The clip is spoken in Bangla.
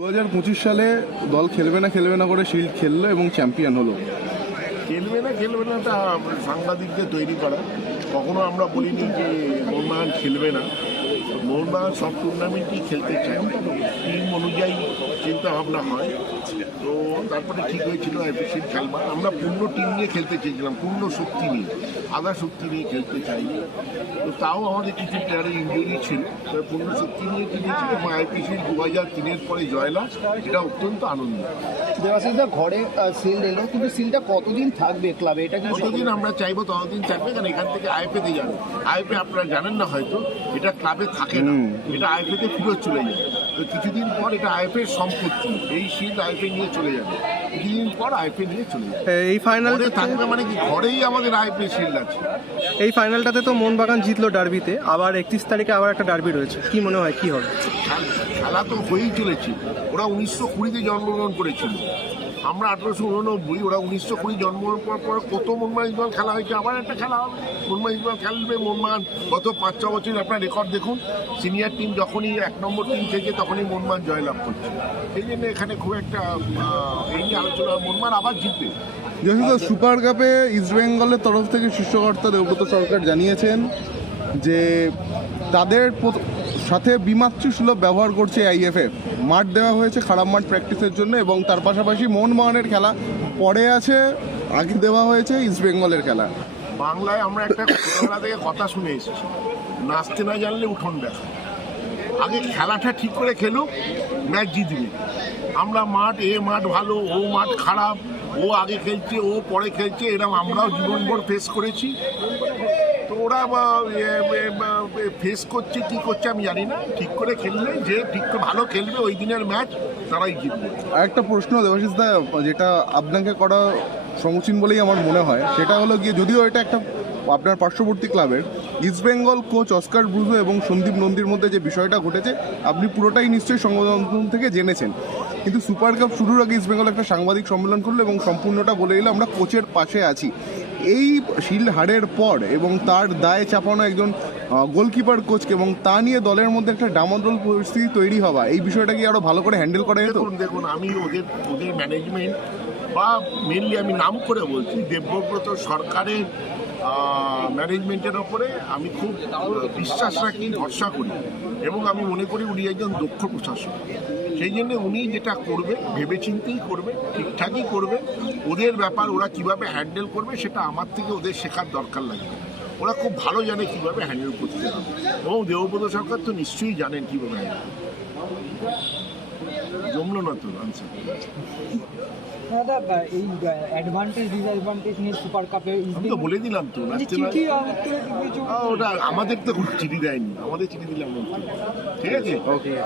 দু হাজার পঁচিশ সালে দল খেলবে না খেলবে না করে শিল্ড খেললো এবং চ্যাম্পিয়ন হলো। খেলবে না খেলবে না তা সাংবাদিকদের তৈরি করা। কখনো আমরা বলিনি যে মোহনবাগান খেলবে না। মোহনবাগান সব টুর্নামেন্টই খেলতে চায় টিম অনুযায়ী চিন্তা ভাবনা হয়। তো তারপরে ঠিক হয়েছিল এফিসির খেলবা। আমরা পূর্ণ টিম নিয়ে খেলতে চেয়েছিলাম পূর্ণ শক্তি নিয়ে আধা শক্তি নিয়ে খেলতে চাইনি। তো তাও আমাদের কিছু প্লেয়ারের ইঞ্জুরি ছিল পূর্ণ শক্তি নিয়ে খেলেছি এবং আইপিসির দু হাজার তিনের পরে জয়লাভ এটা অত্যন্ত আনন্দ দেবাশিস দা ঘরে সিল এলো কিন্তু সিলটা কতদিন থাকবে ক্লাবে এটা কিন্তু যতদিন আমরা চাইব ততদিন থাকবে কারণ এখান থেকে আইএফএতে যাবে। আইএফএ আপনারা জানেন না হয়তো এটা ক্লাবে থাকে না। এটা আইএফএতে ফিরত চলে যায়। তো কিছুদিন পর এটা আইএফএর সম্পত্তি এই শিল্ড আইএফএ নিয়ে চলে যাবে। কিছুদিন পর আইএফএ নিয়ে চলে যাবে। এই ফাইনাল থাকবে মানে কি? ঘরেই আমাদের আইএফএ শিল্ড আছে। এই ফাইনালটাতে তো মোহনবাগান জিতলো ডার্বিতে। আবার একত্রিশ তারিখে আবার একটা ডার্বি রয়েছে। কি মনে হয় কি হবে? খেলা তো হয়েই চলেছে। ওরা উনিশশো কুড়িতে জন্মগ্রহণ করেছিল। আমরা আঠারোশো উননব্বই, ওরা উনিশশো কুড়ি জন্মগ্রহণ করার পর কত মনমান দল খেলা হয়েছে? আবার একটা খেলা হবে। মনমান দল খেলবে মনমান গত পাঁচ ছ বছর আপনার রেকর্ড দেখুন সিনিয়র টিম যখনই এক নম্বর টিম থেকে তখনই মনমান জয়লাভ করছে। সেই জন্য এখানে খুব একটা এই নিয়ে আলোচনা মনমান আবার জিতবে। যেহেতু সুপার কাপে ইস্ট বেঙ্গলের তরফ থেকে শীর্ষকর্তা দেবব্রত সরকার জানিয়েছেন যে তাদের সাথে বিমাতৃ সুলভ ব্যবহার করছে আইএফএফ। মাঠ দেওয়া হয়েছে খারাপ মাঠ প্র্যাকটিসের জন্য এবং তার পাশাপাশি মোহনবাগানের খেলা পরে আছে, আগে দেওয়া হয়েছে ইস্ট বেঙ্গলের খেলা। বাংলায় আমরা একটা ছোটবেলা থেকে কথা শুনে এসেছি। নাচতে না জানলে উঠোন দেখা। আগে খেলাটা ঠিক করে খেলুক, ম্যাচ জিতবে। আমরা মাঠ এ মাঠ ভালো, ও মাঠ খারাপ, ও আগে খেলছে, ও পরে খেলছে এরকম আমরাও জীবনভর ফেস করেছি। তো ওরা ফেস করছে, কি করছে আমি জানি না। ঠিক করে খেললে, যে ঠিক করে ভালো খেলবে, ওই দিনের ম্যাচ তারাই জিতবে। আর একটা প্রশ্ন, দেবাশিস দা, যেটা আপনাকে করা সমুচীন বলেই আমার মনে হয়, সেটা হলো গিয়ে যদিও এটা একটা আপনার পার্শ্ববর্তী ক্লাবের ইস্টবেঙ্গল কোচ অস্কার ব্রুজো এবং সন্দীপ নন্দীর মধ্যে যে বিষয়টা ঘটেছে, আপনি পুরোটাই নিশ্চয়ই সংবাদমাধ্যম থেকে জেনেছেন। কিন্তু সুপার কাপ শুরুর আগে ইস্টবেঙ্গল একটা সাংবাদিক সম্মেলন করল এবং সম্পূর্ণটা বলে দিল, আমরা কোচের পাশে আছি। এই শিল্ড হারের পর এবং তার দায়ে চাপানো একজন গোলকিপার কোচকে এবং তা নিয়ে দলের মধ্যে একটা ডামোদল পরিস্থিতি তৈরি হওয়া, এই বিষয়টা কি আরও ভালো করে হ্যান্ডেল করা যেত? দেখুন আমি ওদের ওদের ম্যানেজমেন্ট বা মেনলি আমি নাম করে বলছি, দেবব্রত সরকারের ম্যানেজমেন্টের ওপরে আমি খুব বিশ্বাস রাখি, ভরসা করি এবং আমি মনে করি উনি একজন দক্ষ প্রশাসক। সেই জন্য উনি যেটা করবে, ভেবেচিন্তেই করবে, ঠিকঠাকই করবে, ওদের ব্যাপার ওরা কীভাবে হ্যান্ডেল করবে সেটা আমার থেকে ওদের শেখার দরকার লাগবে ওরা খুব ভালো জানে কীভাবে হ্যান্ডেল করতে হবে। এবং দেবব্রত সরকার তো নিশ্চয়ই জানেন কীভাবে হ্যান্ডেল জমলো না তো আনসার দাদা এই অ্যাডভান্টেজ ডিসঅ্যাডভান্টেজ নিয়ে সুপার কাপে আমি তো বলে দিলাম তো চিঠি আহ, ওটা আমাদের তো কোনো চিঠি দেয়নি আমাদের চিঠি দিলাম ঠিক আছে? ওকে